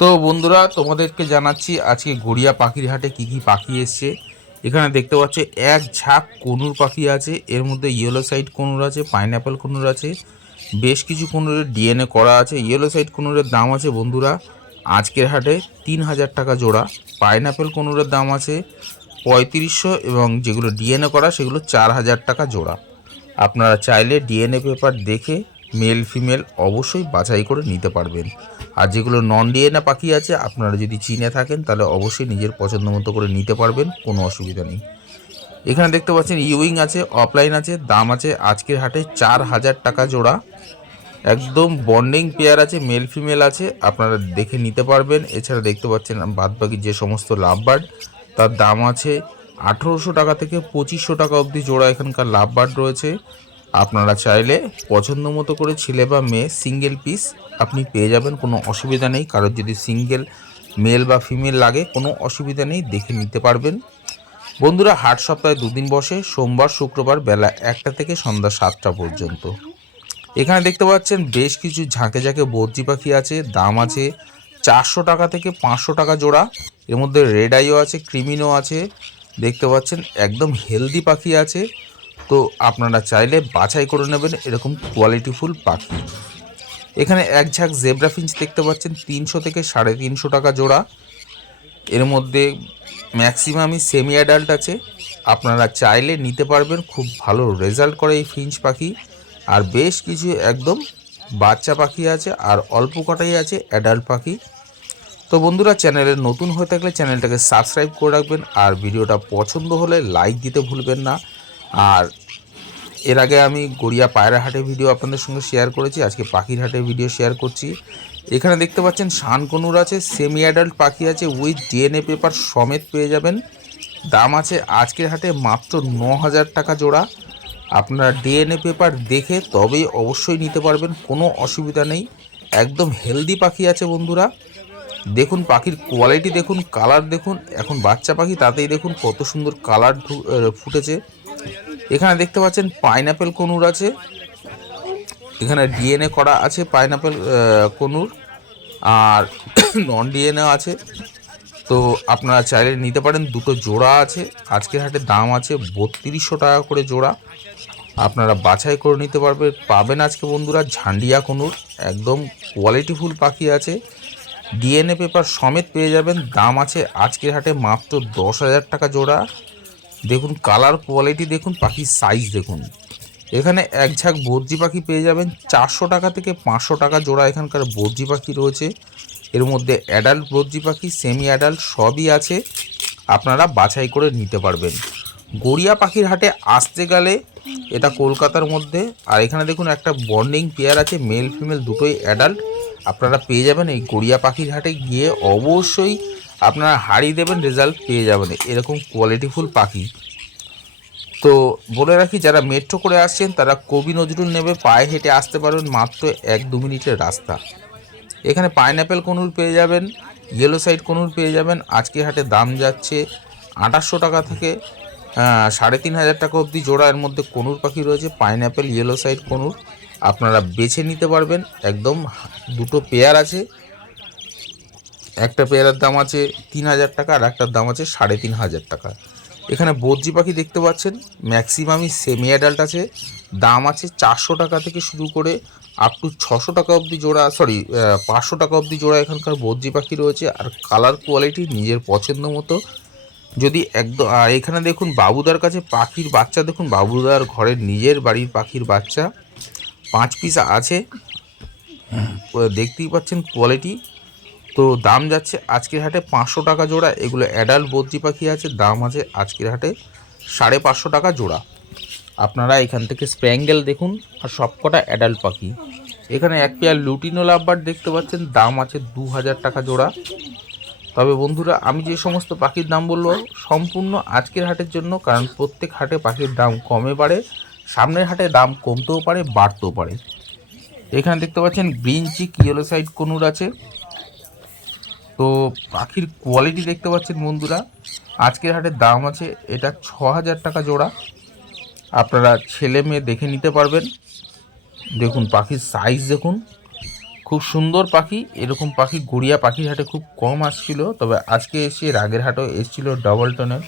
তো বন্ধুরা, তোমাদেরকে জানাচ্ছি আজকে গড়িয়া পাখির হাটে কি কি পাখি এসছে। এখানে দেখতে পাচ্ছ, এক ঝাঁক কনুর পাখি আছে, এর মধ্যে ইয়েলো সাইড কনুর আছে পাইনঅ্যাপেল কনুর আছে, বেশ কিছু কনুরের ডিএনএ করা আছে ইয়েলো সাইড কনুরের দাম আছে বন্ধুরা, আজকের হাটে তিন হাজার টাকা জোড়া পাইনঅ্যাপেল কনুরের দাম আছে পঁয়ত্রিশশো এবং যেগুলো ডিএনএ করা, সেগুলো চার হাজার টাকা জোড়া। আপনারা চাইলে ডিএনএ পেপার দেখে মেল ফিমেল অবশ্যই বাছাই করে নিতে পারবেন। আর যেগুলো নন ডিএনএ পাখি আছে, আপনারা যদি চিনে থাকেন, তাহলে অবশ্যই নিজের পছন্দ মতো করে নিতে পারবেন, কোনো অসুবিধা নেই। এখানে দেখতে পাচ্ছেন ইউইং আছে অফলাইন আছে, দাম আছে আজকের হাটে চার হাজার টাকা জোড়া। একদম বন্ডিং পেয়ার আছে মেল ফিমেল আছে, আপনারা দেখে নিতে পারবেন। এছাড়া দেখতে পাচ্ছেন, বাদবাকি যে সমস্ত লাভ বার্ড তার দাম আছে আঠেরোশো টাকা থেকে পঁচিশশো টাকা অবধি জোড়া এখানকার লাভ বার্ড রয়েছে। আপনারা চাইলে পছন্দ মতো করে ছেলে বা মেয়ে সিঙ্গেল পিস আপনি পেয়ে যাবেন, কোনো অসুবিধা নেই। কারোর যদি সিঙ্গেল মেল বা ফিমেল লাগে, কোনো অসুবিধা নেই, দেখে নিতে পারবেন। বন্ধুরা, হাট সপ্তাহে দুদিন বসে, সোমবার, শুক্রবার বেলা একটা থেকে সন্ধ্যা সাতটা পর্যন্ত। এখানে দেখতে পাচ্ছেন বেশ কিছু ঝাঁকে ঝাঁকে বর্জি পাখি আছে, দাম আছে চারশো টাকা থেকে পাঁচশো টাকা জোড়া। এর মধ্যে রেড আইও আছে ক্রিমিনো আছে। দেখতে পাচ্ছেন একদম হেলদি পাখি আছে। তো আপনারা চাইলে বাছাই করে নেবেন এরকম কোয়ালিটিফুল পাখি। এখানে এক ঝাঁক জেব্রা ফিঞ্চ দেখতে পাচ্ছেন, তিনশো থেকে সাড়ে তিনশো টাকা জোড়া। এর মধ্যে ম্যাক্সিমামই সেমি অ্যাডাল্ট আছে। আপনারা চাইলে নিতে পারবেন, খুব ভালো রেজাল্ট করে এই ফিঞ্চ পাখি। আর বেশ কিছু একদম বাচ্চা পাখি আছে আর অল্প কটাই আছে অ্যাডাল্ট পাখি। তো বন্ধুরা, চ্যানেলে নতুন হয়ে থাকলে চ্যানেলটাকে সাবস্ক্রাইব করে রাখবেন আর ভিডিওটা পছন্দ হলে লাইক দিতে ভুলবেন না। আর এর আগে আমি গড়িয়া পায়রা হাটের ভিডিও আপনাদের সঙ্গে শেয়ার করেছি, আজকে পাখির হাটের ভিডিও শেয়ার করছি। এখানে দেখতে পাচ্ছেন শানকনুর আছে সেমি অ্যাডাল্ট পাখি আছে উইথ ডিএনএ পেপার সমেত পেয়ে যাবেন। দাম আছে আজকের হাটে মাত্র ন হাজার টাকা জোড়া। আপনারা ডিএনএ পেপার দেখে তবেই অবশ্যই নিতে পারবেন, কোনো অসুবিধা নেই। একদম হেলদি পাখি আছে বন্ধুরা। দেখুন পাখির কোয়ালিটি দেখুন কালার দেখুন। এখন বাচ্চা পাখি তাতেই দেখুন কত সুন্দর কালার ফুটেছে। এখানে দেখতে পাচ্ছেন পাইনাপেল কনুর আছে। এখানে ডিএনএ করা আছে পাইনাপেল কনুর, আর নন ডিএনএ আছে। তো আপনারা চাইলে নিতে পারেন, দুটো জোড়া আছে। আজকের হাটে দাম আছে বত্রিশশো টাকা করে জোড়া। আপনারা বাছাই করে নিতে পারবেন পাবেন আজকে বন্ধুরা ঝান্ডিয়া কনুর। একদম কোয়ালিটিফুল পাখি আছে। ডিএনএ পেপার সমেত পেয়ে যাবেন। দাম আছে আজকের হাটে মাত্র দশ হাজার টাকা জোড়া। দেখুন কালার কোয়ালিটি দেখুন, পাখির সাইজ দেখুন। এখানে এক ঝাঁক বর্জি পাখি পেয়ে যাবেন। চারশো টাকা থেকে পাঁচশো টাকা জোড়া এখানকার বর্জি পাখি রয়েছে। এর মধ্যে অ্যাডাল্ট বর্জি পাখি সেমি অ্যাডাল্ট সবই আছে। আপনারা বাছাই করে নিতে পারবেন। গড়িয়া পাখির হাটে আসতে গেলে এটা কলকাতার মধ্যে। আর এখানে দেখুন, একটা বন্ডিং পেয়ার আছে মেল ফিমেল দুটোই অ্যাডাল্ট আপনারা পেয়ে যাবেন এই গড়িয়া পাখির হাটে গিয়ে অবশ্যই আপনারা হারিয়ে দেবেন রেজাল্ট পেয়ে যাবেন। এরকম কোয়ালিটিফুল পাখি। তো বলে রাখি, যারা মেট্রো করে আসছেন, তারা কবি নজরুল নেবে, পায়ে হেঁটে আসতে পারবেন মাত্র এক দু মিনিটের রাস্তা। এখানে পাইনঅ্যাপেল কনুর পেয়ে যাবেন ইয়েলো সাইড কনুর পেয়ে যাবেন। আজকে হাটে দাম যাচ্ছে আঠাশশো টাকা থেকে সাড়ে তিন হাজার টাকা অবধি জোড়া। এর মধ্যে কনুর পাখি রয়েছে পাইনঅ্যাপেল ইয়েলো সাইড কনুর। আপনারা বেছে নিতে পারবেন। একদম দুটো পেয়ার আছে। একটা পেয়ারার দাম আছে তিন হাজার টাকা আর একটার দাম আছে সাড়ে তিন হাজার টাকা। এখানে বদ্রি পাখি দেখতে পাচ্ছেন ম্যাক্সিমামই সেমি অ্যাডাল্ট আছে, দাম আছে চারশো টাকা থেকে শুরু করে আপ টু ছশো টাকা অবধি জোড়া সরি পাঁচশো টাকা অবধি জোড়া এখানকার বদ্রি পাখি রয়েছে আর কালার কোয়ালিটি নিজের পছন্দ মতো। যদি একদম, আর এখানে দেখুন বাবুদার কাছে পাখির বাচ্চা, দেখুন বাবুদার ঘরের নিজের বাড়ির পাখির বাচ্চা। পাঁচ পিস আছে, দেখতেই পাচ্ছেন কোয়ালিটি তো দাম যাচ্ছে আজকের হাটে পাঁচশো টাকা জোড়া। এগুলো অ্যাডাল্ট বদ্রি পাখি আছে, দাম আছে আজকের হাটে সাড়ে পাঁচশো টাকা জোড়া। আপনারা এখান থেকে স্প্যাঙ্গেল দেখুন আর সবকটা অ্যাডাল্ট পাখি। এখানে এক পেয়ার লুটিনো লাভবার দেখতে পাচ্ছেন, দাম আছে দু হাজার টাকা জোড়া। তবে বন্ধুরা, আমি যে সমস্ত পাখির দাম বলব, সম্পূর্ণ আজকের হাটের জন্য, কারণ প্রত্যেক হাটে পাখির দাম কমে বাড়ে, সামনের হাটে দাম কমতেও পারে, বাড়তেও পারে। এখানে দেখতে পাচ্ছেন green cheek yellow side conure আছে। তো পাখির কোয়ালিটি দেখতে পাচ্ছেন বন্ধুরা। আজকের হাটের দাম আছে, এটা ছ হাজার টাকা জোড়া। আপনারা ছেলে মেয়ে দেখে নিতে পারবেন। দেখুন, পাখির সাইজ দেখুন। খুব সুন্দর পাখি, এরকম পাখি গড়িয়া পাখির হাটে খুব কম আসছিল, তবে আজকে এসে রাগের হাটেও এসেছিল ডবল টনের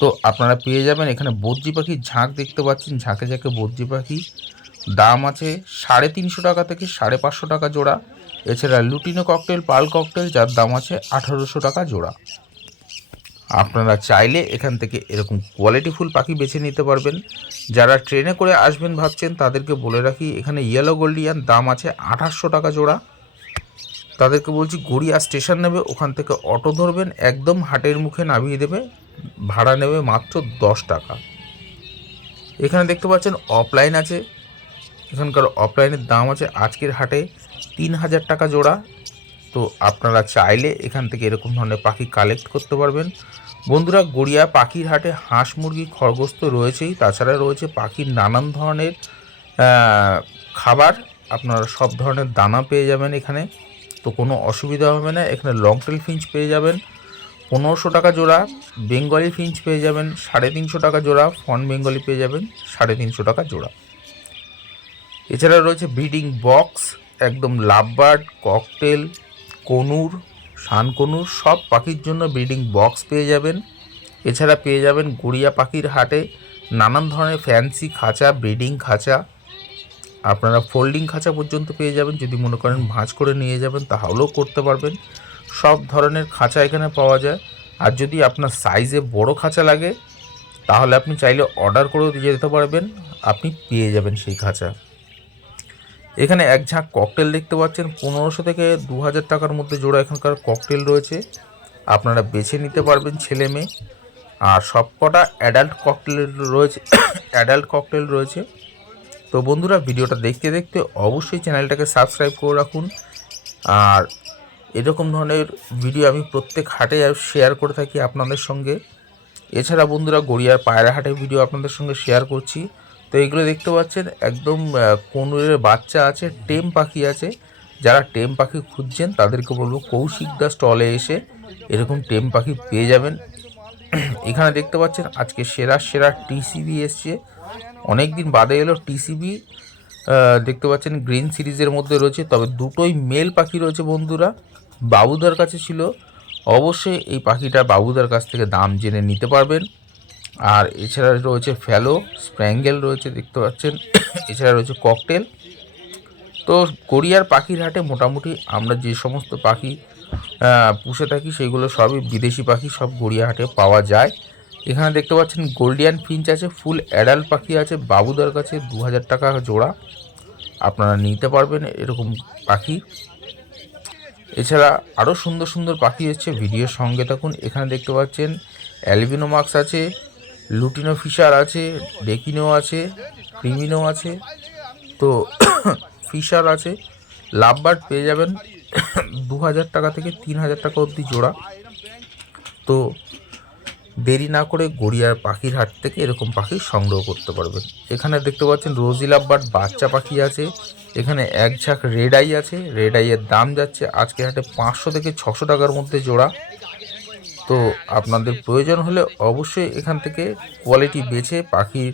তো আপনারা পেয়ে যাবেন, এখানে বদ্রি পাখির ঝাঁক দেখতে পাচ্ছেন, ঝাঁকে ঝাঁকে বদ্রি পাখি। দাম আছে সাড়ে তিনশো টাকা থেকে সাড়ে পাঁচশো টাকা জোড়া। এছাড়া লুটিনো ককটেল, পাল ককটেল, যার দাম আছে আঠারোশো টাকা জোড়া। আপনারা চাইলে এখান থেকে এরকম কোয়ালিটিফুল পাখি বেছে নিতে পারবেন। যারা ট্রেনে করে আসবেন ভাবছেন, তাদেরকে বলে রাখি, এখানে ইয়েলো গোল্ডিয়ান দাম আছে আঠাশশো টাকা জোড়া। তাদেরকে বলছি, গড়িয়া স্টেশন নেবে, ওখান থেকে অটো ধরবেন, একদম হাটের মুখে নামিয়ে দেবে, ভাড়া নেবে মাত্র দশ টাকা। এখানে দেখতে পাচ্ছেন অফলাইন আছে। এখানকার অফলাইনের দাম আছে আজকের হাটে তিন হাজার টাকা জোড়া। তো আপনারা চাইলে এখান থেকে এরকম ধরনের পাখি কালেক্ট করতে পারবেন। বন্ধুরা, গড়িয়া পাখির হাটে হাঁস মুরগি খরগোশ তো রয়েছেই। তাছাড়া রয়েছে পাখির নানান ধরনের খাবার। আপনারা সব ধরনের দানা পেয়ে যাবেন এখানে। তো কোনো অসুবিধা হবে না। এখানে লং টেল ফিঞ্চ পেয়ে যাবেন। পনেরোশো টাকা জোড়া। বেঙ্গলি ফিঞ্চ পেয়ে যাবেন। সাড়ে তিনশো টাকা জোড়া। ফন বেঙ্গলি পেয়ে যাবেন। সাড়ে তিনশো টাকা জোড়া। এছাড়া রয়েছে ব্রিডিং বক্স একদম lovebird, cockatiel, conure sun conure সব পাখির জন্য ব্রিডিং বক্স পেয়ে যাবেন। এছাড়া পেয়ে যাবেন গড়িয়া পাখির হাটে নানান ধরনের ফ্যান্সি খাঁচা, ব্রিডিং খাঁচা। আপনারা ফোল্ডিং খাঁচা পর্যন্ত পেয়ে যাবেন। যদি মনে করেন ভাঁজ করে নিয়ে যাবেন, তাহলেও করতে পারবেন। সব ধরনের খাঁচা এখানে পাওয়া যায়। আর যদি আপনার সাইজে বড় খাঁচা লাগে, তাহলে আপনি চাইলে অর্ডার করেও যেতে পারবেন। আপনি পেয়ে যাবেন সেই খাঁচা। এখানে এক ঝাঁক ককটেল দেখতে পাচ্ছেন। পনেরোশো থেকে দু হাজার টাকার মধ্যে জোড়া এখানকার ককটেল রয়েছে। আপনারা বেছে নিতে পারবেন ছেলে মেয়ে। আর সবকটা অ্যাডাল্ট ককটেল রয়েছে অ্যাডাল্ট ককটেল রয়েছে। তো বন্ধুরা, ভিডিওটা দেখতে দেখতে অবশ্যই চ্যানেলটাকে সাবস্ক্রাইব করে রাখুন। আর এরকম ধরনের ভিডিও আমি প্রত্যেক হাটে শেয়ার করে থাকি আপনাদের সঙ্গে। এছাড়া বন্ধুরা গড়িয়ার পায়রা হাটের ভিডিও আপনাদের সঙ্গে শেয়ার করছি। তো এগুলো দেখতে পাচ্ছেন একদম আহ, বাচ্চা আছে টেম পাখি আছে। যারা টেম পাখি খুঁজছেন তাদেরকে বলব কৌশিক দা স্টলে এসে এরকম টেম পাখি পেয়ে যাবেন। এখানে দেখতে পাচ্ছেন আজকে সেরা সেরা টিসিবি এসছে। অনেক দিন বাদে এলো টিসিবি দেখতে পাচ্ছেন গ্রিন সিরিজের মধ্যে রয়েছে তবে দুটোই মেল পাখি রয়েছে বন্ধুরা। বাবুদার কাছে ছিল অবশ্যই এই পাখিটা বাবুদার কাছ থেকে দাম জেনে নিতে পারবেন। আর এছাড়া রয়েছে ফ্যালো স্প্র্যাঙ্গেল রয়েছে, দেখতে পাচ্ছেন। এছাড়া রয়েছে ককটেল। তো কোরিয়ার পাখির হাটে মোটামুটি আমরা যে সমস্ত পাখি পুষে থাকি, সেগুলো সবই বিদেশি পাখি, সব গড়িয়া হাটে পাওয়া যায়। এখানে দেখতে পাচ্ছেন গোল্ডিয়ান ফিঞ্চ আছে, ফুল অ্যাডাল্ট পাখি আছে, বাবুদার কাছে দু হাজার টাকা জোড়া। আপনারা নিতে পারবেন এরকম পাখি। এছাড়া আরও সুন্দর সুন্দর পাখি এসছে, ভিডিওর সঙ্গে থাকুন। এখানে দেখতে পাচ্ছেন অ্যালবিনো মাক্স আছে লুটিনো ফিশার আছে ডেকিনো আছে ক্রিমিনো আছে, তো ফিশার আছে। লাভবার্ড পেয়ে যাবেন দু হাজার টাকা থেকে তিন হাজার টাকা অবধি জোড়া। তো দেরি না করে গড়িয়ার পাখির হাট থেকে এরকম পাখি সংগ্রহ করতে পারবেন। এখানে দেখতে পাচ্ছেন রোজি লাভবার্ড, বাচ্চা পাখি আছে। এখানে এক ঝাঁক রেড আই আছে। রেড আইয়ের দাম যাচ্ছে আজকে হাটে পাঁচশো থেকে ছশো টাকার মধ্যে জোড়া। তো আপনাদের প্রয়োজন হলে অবশ্যই এখান থেকে কোয়ালিটি বেছে পাখির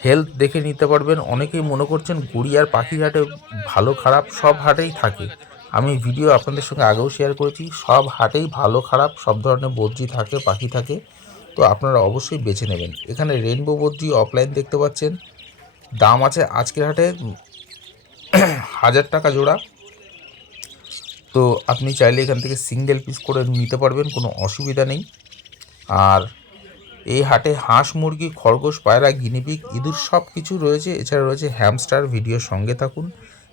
হেলথ দেখে নিতে পারবেন। অনেকেই মনে করছেন গড়িয়ার পাখির হাটে ভালো, খারাপ সব হাটেই থাকে। আমি ভিডিও আপনাদের সঙ্গে আগেও শেয়ার করেছি, সব হাটেই ভালো, খারাপ সব ধরনের বদ্রি থাকে, পাখি থাকে। তো আপনারা অবশ্যই বেছে নেবেন। এখানে রেনবো বদ্রি অফলাইন দেখতে পাচ্ছেন। দাম আছে আজকের হাটে হাজার টাকা জোড়া। তো আপনি চাইলে এখান থেকে সিঙ্গেল পিস করে নিতে পারবেন, কোনো অসুবিধা নেই। আর এই হাটে হাঁস, মুরগি, খরগোশ, পায়রা গিনিপিগ ইঁদুর সব কিছু রয়েছে। এছাড়া রয়েছে হ্যামস্টার ভিডিওর সঙ্গে থাকুন।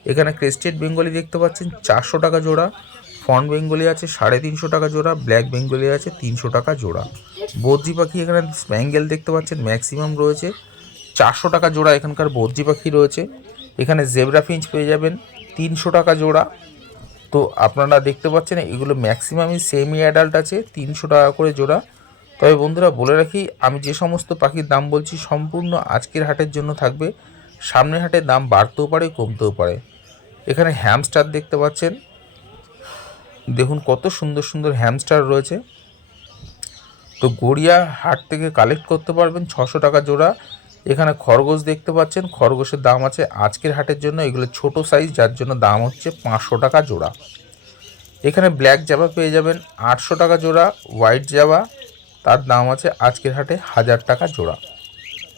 এখানে ক্রেস্টেড বেঙ্গলি দেখতে পাচ্ছেন, চারশো টাকা জোড়া। ফন বেঙ্গলি আছে, সাড়ে তিনশো টাকা জোড়া। ব্ল্যাক বেঙ্গলি আছে, তিনশো টাকা জোড়া। বদ্রি পাখি এখানে স্প্যাঙ্গেল দেখতে পাচ্ছেন ম্যাক্সিমাম রয়েছে। চারশো টাকা জোড়া এখানকার বদ্রি পাখি রয়েছে। এখানে জেব্রা ফিঞ্চ পেয়ে যাবেন, তিনশো টাকা জোড়া। তো আপনারা দেখতে পাচ্ছেন, এগুলো ম্যাক্সিমামই সেমি অ্যাডাল্ট আছে, তিনশো টাকা করে জোড়া। তবে বন্ধুরা, বলে রাখি, আমি যে সমস্ত পাখির দাম বলছি, সম্পূর্ণ আজকের হাটের জন্য থাকবে। সামনের হাটের দাম বাড়তেও পারে, কমতেও পারে। এখানে হ্যামস্টার দেখতে পাচ্ছেন। দেখুন কত সুন্দর সুন্দর হ্যামস্টার রয়েছে। তো গড়িয়া হাট থেকে কালেক্ট করতে পারবেন, ছশো টাকা জোড়া। এখানে খরগোশ দেখতে পাচ্ছেন। খরগোশের দাম আছে আজকের হাটের জন্য এগুলো ছোট সাইজ যার জন্য দাম হচ্ছে পাঁচশো টাকা জোড়া। এখানে ব্ল্যাক জাবা পেয়ে যাবেন, আটশো টাকা জোড়া। হোয়াইট জাবা তার দাম আছে আজকের হাটে হাজার টাকা জোড়া।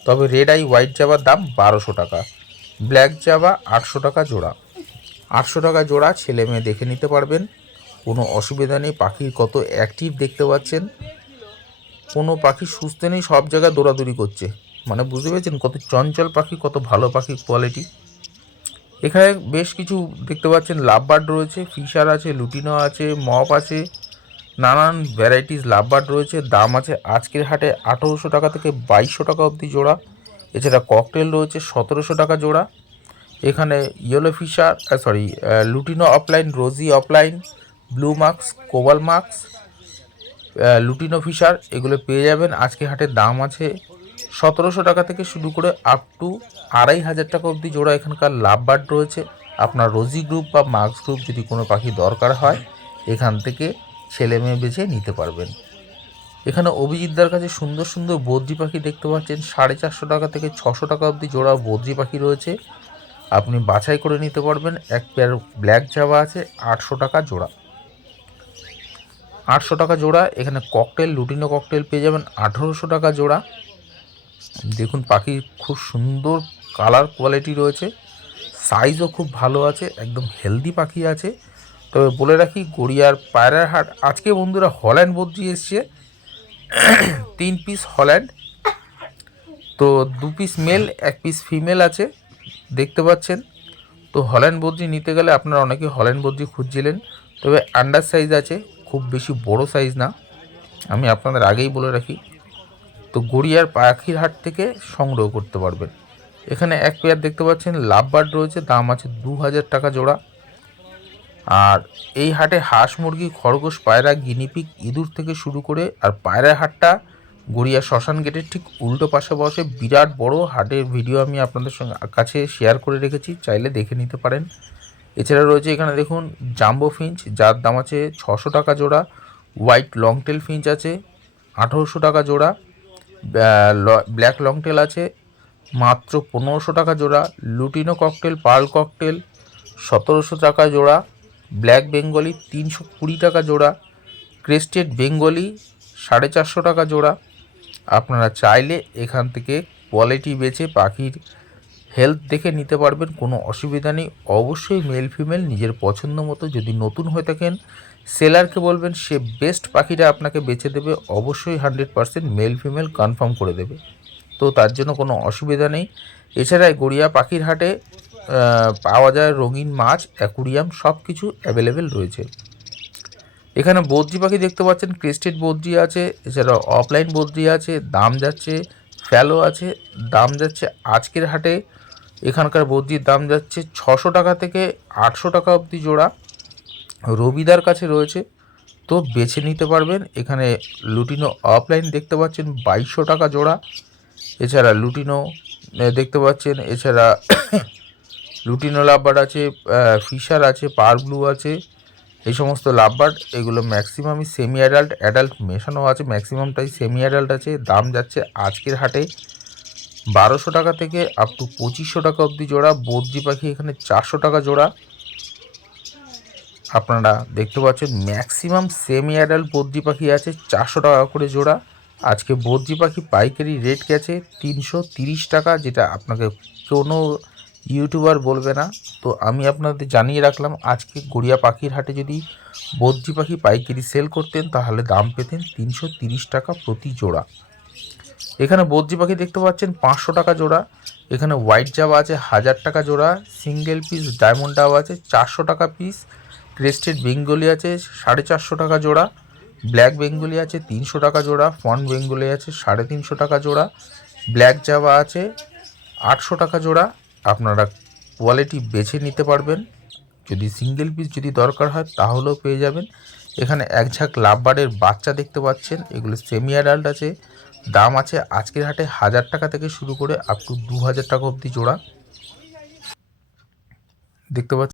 তবে রেড আই হোয়াইট জাবার দাম বারোশো টাকা। ব্ল্যাক জাবা আটশো টাকা জোড়া। আটশো টাকা জোড়া, ছেলে মেয়ে দেখে নিতে পারবেন। কোনো অসুবিধা নেই পাখির কত অ্যাক্টিভ দেখতে পাচ্ছেন। কোনো পাখি সুস্থ নেই, সব জায়গায় দৌড়াদৌড়ি করছে। মানে বুঝতে পেরেছেন? কত চঞ্চল পাখি, কত ভালো পাখি কোয়ালিটি এখানে বেশ কিছু দেখতে পাচ্ছেন, লাভবার্ড রয়েছে, ফিশার আছে, লুটিনো আছে, মপ আছে, নানান ভ্যারাইটিস লাভবার্ড রয়েছে, দাম আছে আজকের হাটে আঠেরোশো টাকা থেকে বাইশশো টাকা অবধি জোড়া। এছাড়া ককটেল রয়েছে, সতেরোশো টাকা জোড়া। এখানে yellow Fischer sorry lutino opaline rosy opaline blue masks cobalt masks lutino Fischer এগুলো পেয়ে যাবেন। আজকে হাটের দাম আছে সতেরোশো টাকা থেকে শুরু করে আপ টু আড়াই হাজার টাকা অবধি জোড়া এখানকার লাভবার্ড রয়েছে। আপনার রোজি গ্রুপ বা মার্কস গ্রুপ যদি কোনো পাখি দরকার হয়, এখান থেকে ছেলে মেয়ে বেছে নিতে পারবেন। এখানে অভিজিৎদার কাছে সুন্দর সুন্দর বদ্রি পাখি দেখতে পাচ্ছেন। সাড়ে চারশো টাকা থেকে ছশো টাকা অবধি জোড়া বদ্রি পাখি রয়েছে। আপনি বাছাই করে নিতে পারবেন। এক পেয়ার ব্ল্যাক জাবা আছে, আটশো টাকা জোড়া। আটশো টাকা জোড়া, এখানে ককটেল লুটিনো ককটেল পেয়ে যাবেন। আঠেরোশো টাকা জোড়া। দেখুন, পাখি খুব সুন্দর কালার কোয়ালিটি রয়েছে। সাইজও খুব ভালো আছে, একদম হেলদি পাখি আছে। তবে বলে রাখি, গড়িয়ার পায়রার হাট আজকে বন্ধুরা হল্যান্ড বদ্রি এসছে। তিন পিস হল্যান্ড তো দু পিস মেল এক পিস ফিমেল আছে, দেখতে পাচ্ছেন। তো হল্যান্ড বদ্রি নিতে গেলে আপনারা অনেকে হল্যান্ড বদ্রি খুঁজছিলেন। তবে আন্ডার সাইজ আছে, খুব বেশি বড় সাইজ না। আমি আপনাদের আগেই বলে রাখি তো গড়িয়ার পাখির হাট থেকে সংগ্রহ করতে পারবেন। এখানে এক পেয়ার দেখতে পাচ্ছেন, লাভবার্ড রয়েছে, দাম আছে দু হাজার টাকা জোড়া। আর এই হাটে হাঁস, মুরগি, খরগোশ, পায়রা গিনিপিক ইঁদুর থেকে শুরু করে আর পায়রা হাটটা গড়িয়া শ্মশান গেটের ঠিক উল্টো পাশে বসে। বিরাট বড় হাটের ভিডিও আমি আপনাদের সঙ্গে কাছে শেয়ার করে রেখেছি, চাইলে দেখে নিতে পারেন। এছাড়া রয়েছে এখানে দেখুন, জাম্বো ফিঞ্চ, যার দাম আছে ছশো টাকা জোড়া। হোয়াইট লংটেল ফিঞ্চ আছে, আঠেরোশো টাকা জোড়া। ব্ল্যাক লংটেল আছে, মাত্র পনেরোশো টাকা জোড়া লুটিনো ককটেল পার্ল ককটেল সতেরোশো টাকা জোড়া ব্ল্যাক বেঙ্গলি তিনশো কুড়ি টাকা জোড়া ক্রেস্টেড বেঙ্গলি সাড়ে চারশো টাকা জোড়া। আপনারা চাইলে এখান থেকে কোয়ালিটি বেছে পাখির হেলথ দেখে নিতে পারবেন, কোনো অসুবিধা নেই। অবশ্যই মেল ফিমেল নিজের পছন্দ মতো যদি নতুন হয়ে থাকেন সেলারকে বলবেন, সে বেস্ট পাখিটা আপনাকে বেছে দেবে, অবশ্যই hundred percent male female confirm করে দেবে। তো তার জন্য কোনো অসুবিধা নেই। এছাড়া গড়িয়া পাখির হাটে পাওয়া যায় রঙিন মাছ, অ্যাকুরিয়াম সব কিছু অ্যাভেলেবেল রয়েছে। এখানে বদ্রি পাখি দেখতে পাচ্ছেন ক্রেস্টেড বদ্রি আছে, এছাড়া অফলাইন বদ্রি আছে, দাম যাচ্ছে ফ্যালো আছে, দাম যাচ্ছে আজকের হাটে। এখানকার বদ্রির দাম যাচ্ছে ছশো টাকা থেকে আটশো টাকা অবধি জোড়া। রবিদার কাছে রয়েছে। তো বেছে নিতে পারবেন। এখানে লুটিনো অফলাইন দেখতে পাচ্ছেন বাইশশো টাকা জোড়া। এছাড়া লুটিনো দেখতে পাচ্ছেন। এছাড়া লুটিনো লাভবার্ড আছে ফিশার আছে, পার ব্লু আছে, এই সমস্ত লাভবার্ড এগুলো ম্যাক্সিমামই সেমি অ্যাডাল্ট অ্যাডাল্ট মেশানো আছে। ম্যাক্সিমামটাই সেমি অ্যাডাল্ট আছে। দাম যাচ্ছে আজকের হাটে বারোশো টাকা থেকে আপ টু পঁচিশশো টাকা অবধি জোড়া। বদ্রি পাখি এখানে চারশো টাকা জোড়া। আপনারা দেখতে পাচ্ছেন ম্যাক্সিমাম সেমি অ্যাডাল্ট বদ্রি পাখি আছে চারশো টাকা করে জোড়া। আজকে বদ্রি পাখি পাইকারি রেট গেছে তিনশো টাকা, যেটা আপনাকে কোনো ইউটিউবার বলবে না। তো আমি আপনাদের জানিয়ে রাখলাম, আজকে গড়িয়া পাখির হাটে যদি বদ্রি পাখি পাইকারি সেল করতেন, তাহলে দাম পেতেন তিনশো টাকা প্রতি জোড়া। এখানে বদ্রি পাখি দেখতে পাচ্ছেন, পাঁচশো টাকা জোড়া। এখানে হোয়াইট জাবা আছে, হাজার টাকা জোড়া। সিঙ্গেল পিস ডায়মন্ড ডাব আছে, চারশো টাকা পিস ক্রেস্টেড বেঙ্গলি আছে, সাড়ে চারশো টাকা জোড়া। ব্ল্যাক বেঙ্গলি আছে, তিনশো টাকা জোড়া। ফন বেঙ্গলি আছে, সাড়ে তিনশো টাকা জোড়া। ব্ল্যাক জাবা আছে, আটশো টাকা জোড়া। আপনারা কোয়ালিটি বেছে নিতে পারবেন। যদি সিঙ্গেল পিস যদি দরকার হয়, তাহলেও পেয়ে যাবেন। এখানে এক ঝাঁক লাভবার্ডের বাচ্চা দেখতে পাচ্ছেন। এগুলো সেমি অ্যাডাল্ট আছে। দাম আছে আজকের হাটে হাজার টাকা থেকে শুরু করে আপ টু দু হাজার টাকা অবধি জোড়া। দেখতে পাচ্ছেন